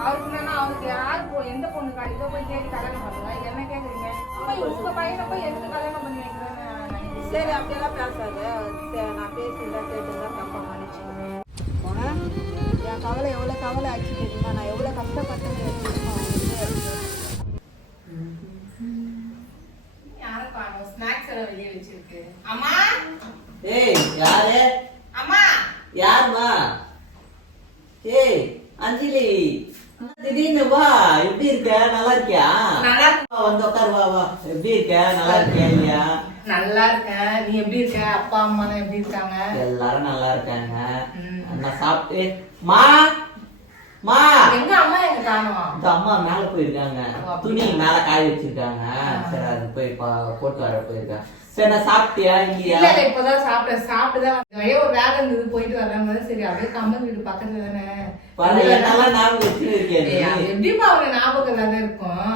அவருக்கு என்னன்னா அவருக்கு யார் போ எந்த பொண்ணு கிடைக்கோ போய் தேடி கல்யாணம் பண்ணுங்க என்ன கேக்குறீங்க? போய் உங்க பையனை போய் எதுக்கு கல்யாணம் பண்ணி வைக்கிறேன்னு சரி அப்படியெல்லாம் பேசாத. நான் பேசியிருந்தா கேட்டிருந்தா தப்பா மன்னிச்சுக்கோங்க என் கவலை எவ்வளோ கவலை ஆச்சு தெரியுமா? நான் எவ்வளோ எல்லாம் வெளியே வச்சிருக்கு. அம்மா? ஏய் யாரு? அம்மா? யாருமா ஏய் அஞ்சலி திடீர்னு வா எப்படி இருக்க? நல்லா இருக்கியா? நல்லா இருக்கு. வா, வந்து உட்காரு வா வா. எப்படி இருக்க? நல்லா இருக்கியா இல்லையா? நல்லா இருக்கேன். நீ எப்படி இருக்க? அப்பா அம்மா எப்படி இருக்காங்க? எல்லாரும் நல்லா இருக்காங்க. நான் சாப்பிட்டு மா! மா! எங்க அம்மா எங்க காணோம்? இந்த அம்மா மேல போயிருக்காங்க? துணி மேல காய வச்சிருக்காங்க. சரி அது போய் போட்டு வர போயிருக்காங்க. சரி நான் சாப்பிட்டியா? இல்லையா? இல்ல இப்பதான் சாப்பிட்டேன். சாப்பிட்டுதான். ஐயோ ஒரு வேலை இருந்தது. போயிட்டு வரலாம் சரி அப்படியே கம்மன் வீடு பக்கத்துல தானே. எப்படிப்பா அவங்க ஞாபகம் தான் இருக்கும்.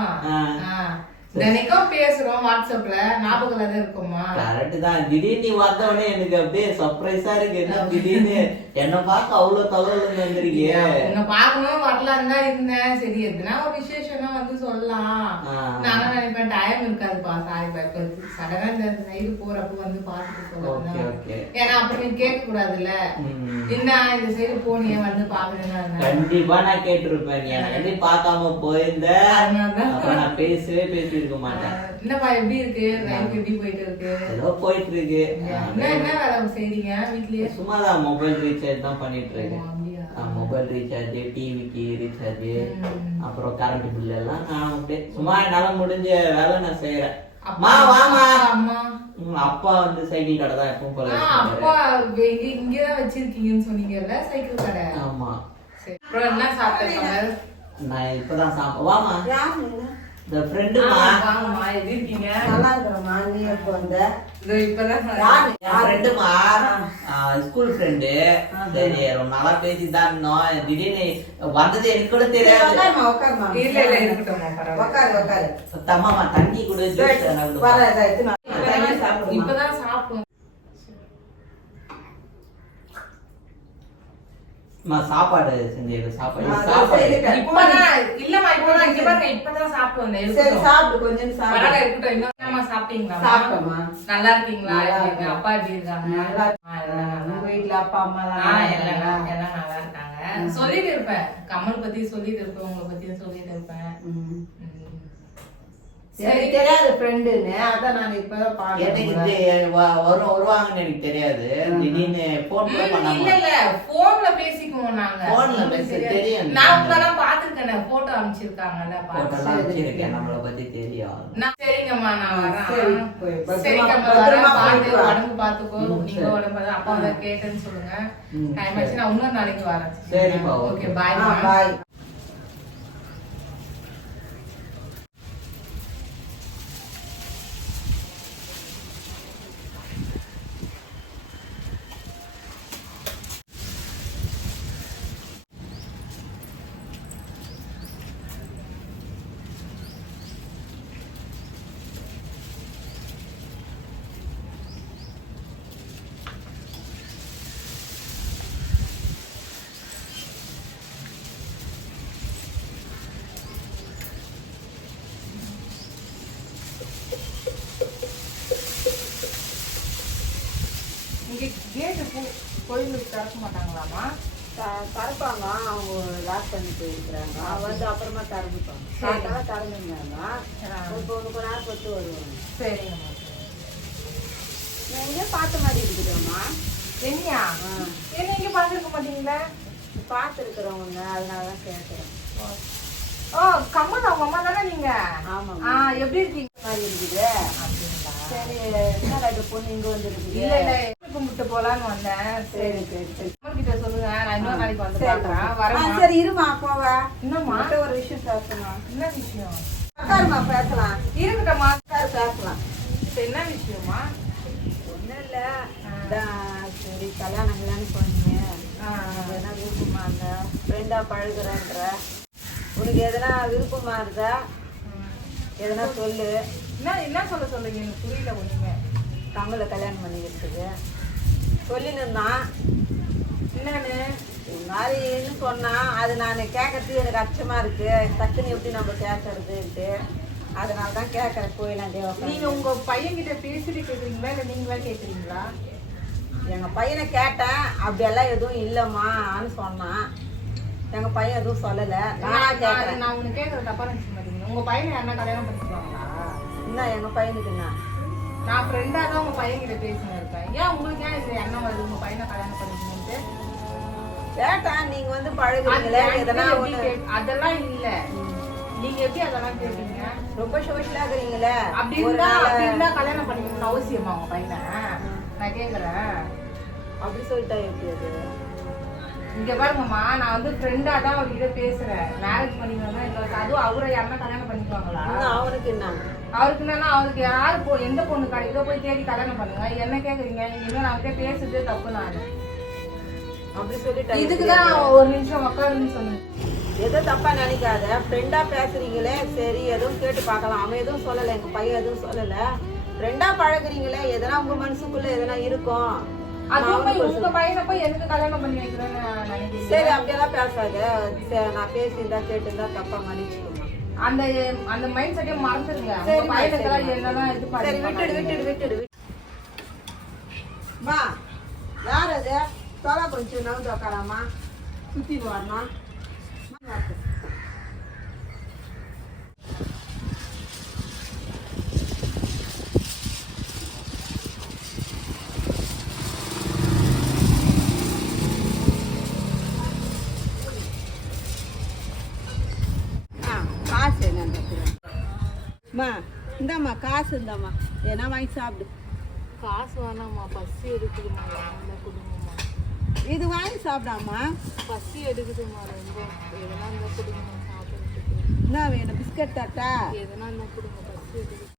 தினைக்கும் பேசுறோம் வாட்ஸ்அப்ல ஞாபகம் தான் இருக்குமா? கரெக்ட் தான். திடீர்னு நீ வந்த உடனே எனக்கு அப்படியே சர்ப்ரைஸா இருக்கு. என்ன திடீர்னு? என்ன பார்க்க அவ்வளவு தொலைவில் வந்திருக்கிய உன்னை பார்க்கணும் வரலான்னு தான் இருந்தேன். சரி எதுனா ஒரு விசேஷம்னா வந்து சொல்லலாம். ஆ. நானும் நினைப்பேன் டைம் இருக்காதுப்பா. சாரி இப்ப சடனா இந்த சைடு போறப்ப வந்து பார்த்துட்டு சொல்லலாம் ஏன்னா அப்புறம் நீ கேட்க கூடாதுல்ல. என்ன இந்த சைடு போனியே வந்து பாக்குறேன்னா கண்டிப்பா நான் கேட்டிருப்பேன். எனக்கு எப்படி பார்க்காம போயிருந்த. அப்புறம் நான் பேசவே பேசியிருக்க மாட்டேன். என்னப்பா எப்படி இருக்கு? லைஃப் எப்படி போயிட்டு இருக்கு ஏதோ போயிட்டு இருக்கு என்ன என்ன வேலை செய்றீங்க வீட்லயே? சும்மாதான் மொபைல் ரீசார்ஜ் தான் பண்ணிட்டு இருக்கேன்? மொபைல் ரீசார்ஜ் டிவிக்கு ரீசார்ஜ். அப்புறம் கரண்ட் பில் எல்லாம் நான் அப்படியே சும்மா என்னால முடிஞ்ச வேலை நான் செய்யறேன் அப்பா, மா வாமா. அப்பா, அம்மா வந்து சைக்கிள் கடை தான் எப்பவும் போல. அப்பா இங்க இங்கதான் வச்சிருக்கீங்கன்னு சொன்னீங்கல்ல சைக்கிள் கடை? ஆமா. சரி. அப்புறம் என்ன சாப்பிட்டேன் நான் இப்பதான் சாப்பிட வாமா. யார் நீங்க இந்த ஃப்ரெண்டுமா வாங்கம்மா எப்படி இருக்கீங்க? நல்லா நீ எப்போ வந்த? இதோ இப்பதான் யாரு? ஃப்ரெண்டுமா ஸ்கூல் ஃப்ரெண்டு சரி ரொம்ப இருந்தோம். திடீர்னு வந்தது எனக்கு கூட தெரியாது. உட்காருமா உட்காருமா இல்ல இல்ல இருக்கட்டும்மா பரவாயில்ல. உட்காரு உட்காரு தம்மாமா தண்ணி கொடு juice எதனா கொடு. வர இதை எடுத்து நான் சாப்பாடு இங்க பாருங்க இப்பதான் சாப்பிட்டு வந்தேன் சரி இருக்கட்டும். சாப்பிடு கொஞ்சம் சாப்பிடு. இருக்கட்டும் என்னம்மா சாப்பிட்டீங்களா சாப்பிட்டோம்மா. நல்லா இருக்கீங்களா. அப்பா எப்படி இருக்காங்க? நல்லா உங்க வீட்ல அப்பா அம்மா எல்லாம் எல்லாம் நல்லா இருக்காங்க. சொல்லிட்டு இருப்பேன். கமல் பத்தி சொல்லிட்டு இருப்பேன் உங்களை பத்தியும் சொல்லிட்டு இருப்பேன். எனக்கு தெரியாது ஃப்ரெண்டுன்னு அதான் நான் இப்பதான் எனக்கு பாக்கிறேன் தெ- வ- வரும் வருவாங்கன்னு எனக்கு தெரியாது. திடீர்னு கூட இல்ல போன்ல பேசிக்குவோம் நாங்க. போன்ல உங்களுக்கு பேச தெரியாது. தெரியும். நான் உங்களெல்லாம் பாத்துருக்கேன் போட்டோ அனுப்பிச்சிருக்காங்கல்ல போட்டோலாம் பார்த்து வச்சிருக்கேன் நம்மள பத்தி தெரியும். நான் சரிங்கம்மா நான் சரி, வரேன். போய் பத்திரமா- சரிங்கம்மா பத்திரமா வரேன் வா. உடம்பு பார்த்துக்கோ. ம், நீங்க சரி. உடம்பு தான் அப்பா தான் கேட்டேன்னு சொல்லுங்க. ம், டைம் ஆச்சு நான் இன்னொரு நாளைக்கு வரேன். சரிப்பா, ஓகே. ஓகே. பாய் பாய் இங்க கேட்டு கோயிலுக்கு திறக்க மாட்டாங்களாமா த- திறப்பாங்க. அவங்க லாக் பண்ணி போயிருக்கிறாங்க. வந்து அப்புறமா திறந்துப்பாங்க. சாயங்காலம் திறந்துருந்தாங்க. இப்போ ஒன்று கொஞ்ச நேரம் பொறுத்து வருவாங்க. சரிங்கம்மா நான் எங்கேயோ பார்த்த மாதிரி இருக்குதும்மா. என்னையா. என்ன இங்க பாத்துருக்க மாட்டீங்களா? பார்த்துருக்குறவங்க. அதனால தான் கேட்குறேன் ஓ கம்மல் அவங்க அம்மா தானே நீங்க? ஆமாம்மா. ஆ எப்படி இருக்கீங்க? மாதிரி இருக்குது. சரி என்ன பொண்ணு இங்கே வந்துருக்குது? இல்ல இல்ல. போலான்னு வந்தேன். சரி சரி சரி. கிட்ட சொல்லுங்க. நான் இன்னொரு நாளைக்கு வந்து வரேன். சரி இருமா போவா. உன்கிட்ட ஒரு விஷயம் பேசணும்? என்ன விஷயம்? உட்காருமா பேசலாம். இருக்கட்டம்மா. உட்காரு பேசலாம். என்ன விஷயமா ஒன்றும் இல்லை. சரி கல்யாணம் கல்யாணம் ஆ, எதனா விருப்பமா இருந்தா? ஃப்ரெண்டா பழகுறன்ற. உனக்கு எதனா விருப்பமா இருந்தா. எதனா சொல்லு. என்ன என்ன சொல்ல சொல்லுங்க எனக்கு புரியல ஒண்ணுமே. தமிழை கல்யாணம் பண்ணிக்கிறதுக்கு. சொல்லின்னு இருந்தான் என்னன்னு இது மாதிரின்னு சொன்னா அது நான் கேட்கறதுக்கு எனக்கு அச்சமா இருக்கு. டக்குன்னு எப்படி நம்ம கேட்கறதுன்ட்டு அதனால தான் கேட்கறேன் கோயிலாண்டே நீங்க நீங்க உங்க பையன் கிட்ட பேசிட்டு கேக்குறீங்களா? இல்ல நீங்களா கேக்குறீங்களா? எங்க பையனை கேட்டேன். அப்படியெல்லாம் எதுவும் இல்லம்மான்னு சொன்னான். எங்க பையன் எதுவும் சொல்லல. நானா கேட்கறேன் நான் உனக்கு கேக்குறது தப்பா நினைச்சு மாட்டீங்க உங்க பையனை யாருன்னா கல்யாணம் பண்ணிக்குவாங்களா என்ன எங்க பையனுக்கு என்ன? நான் ஃப்ரெண்டா தான் உங்க பையன் கிட்ட பேசினு இருக்கேன் ஏன் உங்களுக்கு ஏன் இது எண்ணம் வருது? உங்க பையனை கல்யாணம் பண்ணிக்கணும்ட்டு கேட்டேன் நீங்க வந்து பழகுறீங்களே? ஒண்ணு. கேட்- அதெல்லாம் இல்ல. நீங்க எப்படி அதெல்லாம் கேட்டீங்க? ரொம்ப சோஷியலா இருக்கிறீங்களே அப்படி ஒரு இருந்தா நாள். அப்படி இருந்தா கல்யாணம் பண்ணிக்கணும்னு அவசியமா உங்க பையனை? நான் கேக்குறேன். அப்படி சொல்லிட்டா எப்படி அது? இங்க பாருங்கம்மா நான் வந்து ஃப்ரெண்டா தான் அவர்கிட்ட பேசுறேன். மேரேஜ் பண்ணிக்கணும்னா எங்களுக்கு அதுவும் அவரை யாருன்னா கல்யாணம் பண்ணிக்குவாங்களா? அவனுக்கு என்ன? அவருக்கு என்னன்னா அவருக்கு யாரு போ எந்த பொண்ணு கிடைக்குதோ போய் தேடி கல்யாணம் பண்ணுங்க. என்ன கேக்குறீங்க? இன்னும் நான் பேசுறதே தப்பு நான் அப்படி சொல்லிட்டா இதுக்கு தான்? ஒரு நிமிஷம் உட்காருன்னு சொன்னேன். ஏதோ தப்பா நினைக்காத. ஃப்ரெண்டா பேசுறீங்களே? சரி எதுவும் கேட்டு பார்க்கலாம். அவன் எதுவும் சொல்லல. எங்க பையன் எதுவும் சொல்லல. ஃப்ரெண்டா பழகுறீங்களே? எதனா உங்க மனசுக்குள்ள எதனா இருக்கும். சரி அப்படியெல்லாம் பேசாத. நான் பேசியிருந்தா கேட்டிருந்தா தப்பா மன்னிச்சுக்கோமா அந்த அந்த மைண்ட் செட்டையும் மறந்துருங்க. சரி, பையனுக்கெல்லாம் என்னெல்லாம் இது சரி விட்டுடு விட்டுடு விட்டுடு விட்டு மா யார் அது? தொலை கொஞ்சம் நவுந்து உக்காராமா? சுத்திட்டு வரணும் ஆ காசு என்னன்னு அம்மா இந்தாம்மா காசு இந்தாம்மா. ஏன்னா வாங்கி சாப்பிடு. காசு வேணாம்மா பசி எடுக்குதுமா நல்லா கொடுங்கம்மா. இது வாங்கி சாப்பிடாமா? பசி எடுக்குதுமா ரொம்ப. எதனா இருந்தா கொடுங்கம்மா சாப்பிட்றதுக்கு என்ன வேணும் பிஸ்கட் தட்டா எதனா இருந்தா கொடுங்க பசி எடுக்குது.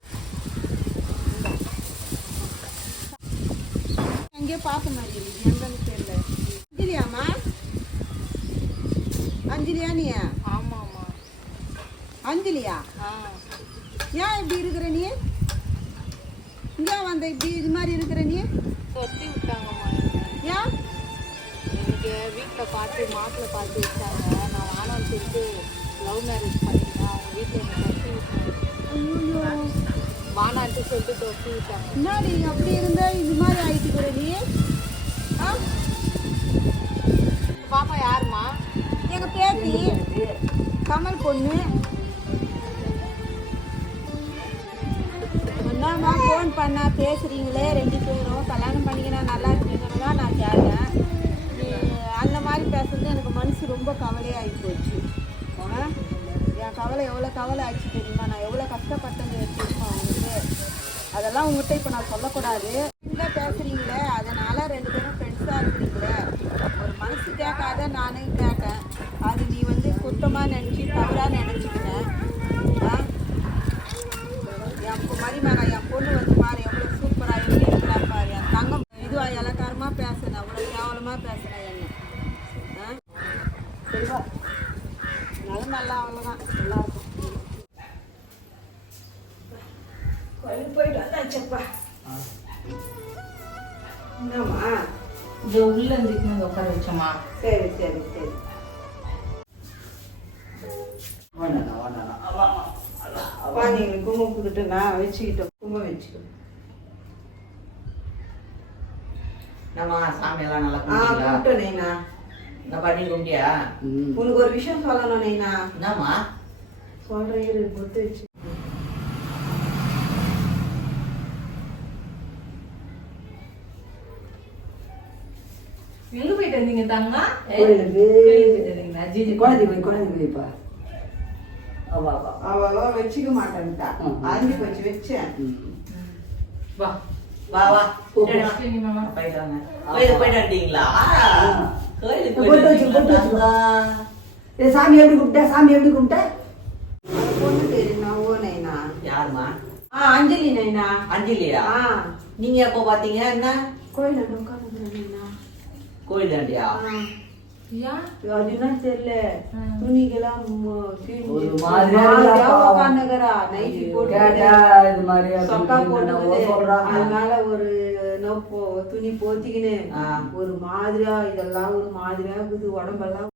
எங்கேயோ பார்த்த மாதிரி எங்கன்னு தெரியல. அஞ்சலியாம்மா அஞ்சலியா நீ? ஆமாம்மா. அஞ்சலியா? ஆ. ஏன் இப்படி இருக்கிற நீ? ஏன் வந்த இப்படி இது மாதிரி இருக்கிற நீ? சொத்தி விட்டாங்கம்மா ஏன்? எனக்கு வீட்டில் பார்த்து மாப்பிள்ளை பார்த்து வச்சாங்க நான் வேணாம்னு சொல்லிட்டு லவ் மேரேஜ் பண்ணிட்டேன். அவங்க வீட்டில் என்னை தொத்தி விட்டாங்க. வானான்ட்டு சொல்லிட்டு தொத்தி விட்டாங்க. என்னடி அப்படி இருந்தா? இது மாதிரி ஆயிட்டுக்கிற நீ? ஆ? பாப்பா யாருமா எங்க பேத்தி? கமல் பொண்ணு. அதான்மா ஃபோன் பண்ணால் பேசுகிறீங்களே ரெண்டு பேரும். கல்யாணம் பண்ணிக்கினா நல்லா இருக்கீங்கன்னு தான் நான் கேட்டேன். நீ அந்த மாதிரி பேசுறது எனக்கு மனசு ரொம்ப கவலையாகி போச்சு. என் கவலை எவ்வளோ கவலை ஆச்சு தெரியுமா? நான் எவ்வளோ கஷ்டப்பட்டது தெரியுமா உங்களுக்கு அதெல்லாம் உங்கள்கிட்ட இப்போ நான் சொல்லக்கூடாது. இந்த பேசுகிறீங்களே அதனால் ரெண்டு பேரும் ஃப்ரெண்ட்ஸாக இருக்கிறீங்களே. ஒரு மனசு கேட்காத நானே கேட்டேன். அது நீ வந்து குத்தமாக நினச்சி தவறாக நினச்சிக்கிட்டேன் ஆ என் பொண்ணு வந்து பாரு எவ்வளோ சூப்பராக இருக்கிறா பாரு. என் தங்கம் இதுவா இலக்காரமாக பேசுனேன் அவ்வளோ கேவலமாக பேசுனேன் என்ன. ஆ? சரிவா? நல்ல நல்லா அவ்வளோதான் நல்லா இருக்கும். கோயிலுக்கு போயிட்டு வந்தாச்சப்பா. என்னம்மா இது உள்ள இருந்துட்டு உட்கார வச்சோமா சரி சரி சரி. அப்பா நீங்கள் குங்குமம் கொடுத்துட்டு நான் வச்சுக்கிட்டோம். குங்குமம் வச்சுக்கிட்டோம். என்னம்மா, சாமியெல்லாம் நல்லா ஆ நைனா. இந்த பண்ணி கும்பிட்டியா? உனக்கு ஒரு விஷயம் சொல்லணும் நைனா. என்னம்மா? சொல்கிறேன் இரு பொத்து வச்சு. எங்க போயிட்டு வந்தீங்க தங்க கோயிலுக்கு. ஜிஜி குழந்தை போய் குழந்தை போய்ப்பா அவா, வச்சுக்க மாட்டேன்ட்டா. அரிஞ்சு போச்சு வச்சேன். வா. வா, வா. கூப்பிடு. சரிம்மா. சரி, மாமா. போயிட்டு வாங்க. கோயிலுக்கு பொட்டு வச்சு, சாமி எப்படி கும்பிட்ட? சாமி எப்படி கும்பிட்ட? பொண்ணு நவோ நைனா யாரும்மா? ஆ அஞ்சலி நைனா. அஞ்சலியா? ஆ. நீங்க எப்போ பாத்தீங்க என்ன? கோயில் கோயிலாண்டியா ஆ ஏன் அது என்ன தெரியல துணிக்கெல்லாம் மு- கிழிஞ்சு ஒரு. மாதிரியா. உக்காந்துக்கிறா. நைட்டி போட்டு. அதனால ஒரு துணி போத்திக்கின்னு ஆ. ஒரு மாதிரியா இதெல்லாம் ஒரு மாதிரியா இருக்குது உடம்பெல்லாம்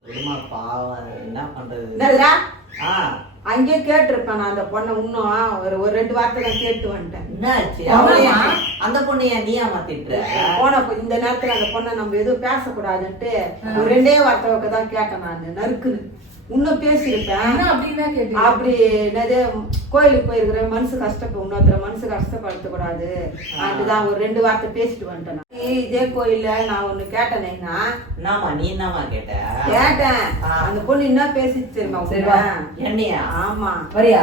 பாவம் என்ன பண்றது அங்கேயே கேட்டிருப்பேன் நான் அந்த பொண்ணை இன்னும் ஒரு ஒரு ரெண்டு வார்த்தை நான் கேட்டு வந்துட்டேன். அந்த பொண்ணு ஏன் நீ ஏமாத்திட்டு? போன இந்த நேரத்துல அந்த பொண்ணை நம்ம எதுவும் பேசக்கூடாதுன்ட்டு ஒரு ரெண்டே வார்த்தை தான் கேட்டேன் நான் நறுக்குன்னு. இன்னும் பேசியிருப்பேன் அப்படி என்னது கோயிலுக்கு போயிருக்கிற மனசு கஷ்டப்படும் இன்னொருத்தர மனசு கஷ்டப்படுத்த கூடாது அதுதான் ஒரு ரெண்டு வார்த்தை பேசிட்டு வந்துட்டேன் இதே கோயில்ல நான் ஒண்ணு கேட்டேனேன்னா? என்னம்மா நீ என்னம்மா கேட்ட? கேட்டேன். அந்த பொண்ணு என்ன பேசிச்சு தெரியுமா. என்னையா? ஆமா. வரியா?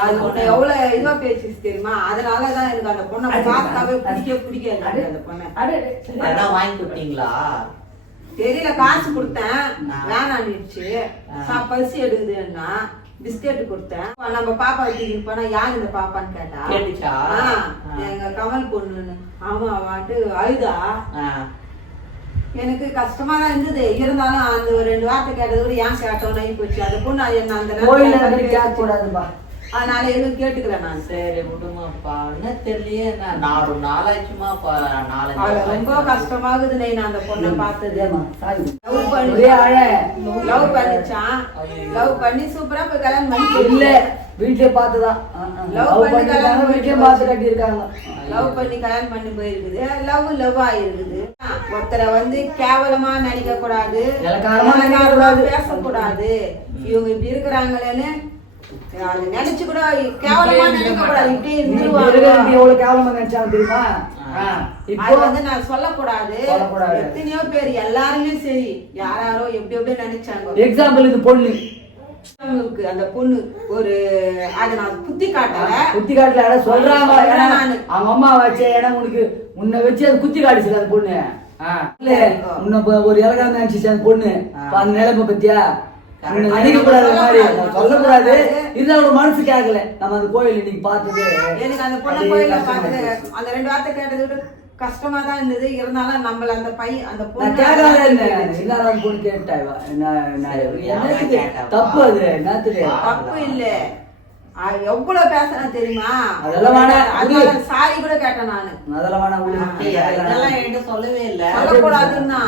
அது பொண்ணு? எவ்வளவு இதுவா பேசிச்சு தெரியுமா? அதனாலதான் எனக்கு அந்த பொண்ணை பார்த்தாவே பிடிக்க பிடிக்காது அந்த பொண்ணை. வாங்கி கொடுத்தீங்களா? தெரியல காசு கொடுத்தேன். வேணான்னுச்சு. பரிசு எடுக்குதுன்னா பிஸ்கெட் கொடுத்தேன். நம்ம பாப்பா வச்சுக்கிட்டு போனா யார் இந்த பாப்பான்னு கேட்டா. எங்க கமல் பொண்ணுன்னு. ஆமா வாட்டு அழுதா. எனக்கு கஷ்டமா தான் இருந்தது. இருந்தாலும் அந்த ஒரு ரெண்டு வார்த்தை கேட்டது கூட ஏன் கேட்டோம்னு ஆகி போச்சு. அந்த பொண்ணு அது என்ன அந்த அதனால எதுவும் கேட்டுக்கிறேன் நான். சரி விடுமாப்பா என்ன தெரியலையே நான் ஒரு நாளாச்சுமா நாலஞ்சு. ரொம்ப ஆச்சு. கஷ்டமாகுது நான் அந்த பொண்ணை பார்த்தது. லவ் பண்ணி. லவ் பண்ணிச்சான். லவ் பண்ணி சூப்பரா போய் கல்யாணம் பண்ணி இல்ல வீட்லயே பார்த்துதான். Love பண்ணி கல்யாணம் வீட்லயே பார்த்து கட்டியிருக்காங்க. லவ் பண்ணி கல்யாணம் பண்ணி போயிருக்குது. லவ் லவ் ஆயிருக்குது ஒருத்தரை வந்து கேவலமா நினைக்க கூடாது. பேசக்கூடாது. இவங்க இப்படி இருக்கிறாங்களேன்னு அது நினைச்சு கூட கேவலமா நினைக்க கூடாது இப்படி இருந்துருவாங்க எவ்வளவு கேவலமா நினைச்சாங்க தெரியுமா? இப்போ வந்து நான் சொல்லக்கூடாது. எத்தனையோ பேர் எல்லாருமே சரி. யாராரோ எப்படி எப்படி நினைச்சாங்க. எக்ஸாம்பிள் இது பொண்ணு. அந்த பொண்ணு ஒரு அதை நான் குத்தி காட்டல. குத்தி காட்டுல. யாரோ சொல்றாங்க. அவங்க அம்மா வச்ச ஏன்னா உனக்கு உன்னை வச்சு அது குத்தி காட்டுச்சு அந்த பொண்ணு. உன்னை ஒரு இலக்காரம் நினைச்சிச்சு அந்த பொண்ணு. அந்த நிலைமை பத்தியா? நினைக்க கூடாது மாதிரி. சொல்லக்கூடாது. இருந்தாலும் மனசு கேட்கல நம்ம அந்த கோயில் இன்னைக்கு பார்த்தது. எனக்கு அந்த பொண்ணு கோயில பார்த்தது. அந்த ரெண்டு வார்த்தை கேட்டது விட கஷ்டமா தான் இருந்தது. இருந்தாலும் நம்மள அந்த பையன் அந்த பொண்ணு கேட்காத இருந்தேன் இல்லாத அந்த பொண்ணு கேட்டா இவ. நான் நான் சரி, என்னத்துக்கு கேட்டா? தப்பு அது. என்னத்துக்கு தப்பு இல்ல. எவ்வளவு பேசுறேன் தெரியுமா? அதெல்லாம் சாரி கூட கேட்டேன் நானு. அதெல்லாம்? இதெல்லாம் என்கிட்ட சொல்லவே இல்ல. சொல்லக்கூடாதுன்னா.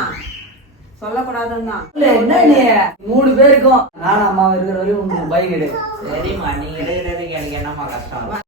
சொல்லக்கூடாதுன்னு. என்ன நீ? மூணு பேருக்கும் நானும் அம்மா இருக்கிற வரையும் உனக்கு பைக் எடு சரிம்மா நீங்க இருக்கிறதுக்கு எனக்கு என்னம்மா கஷ்டம்?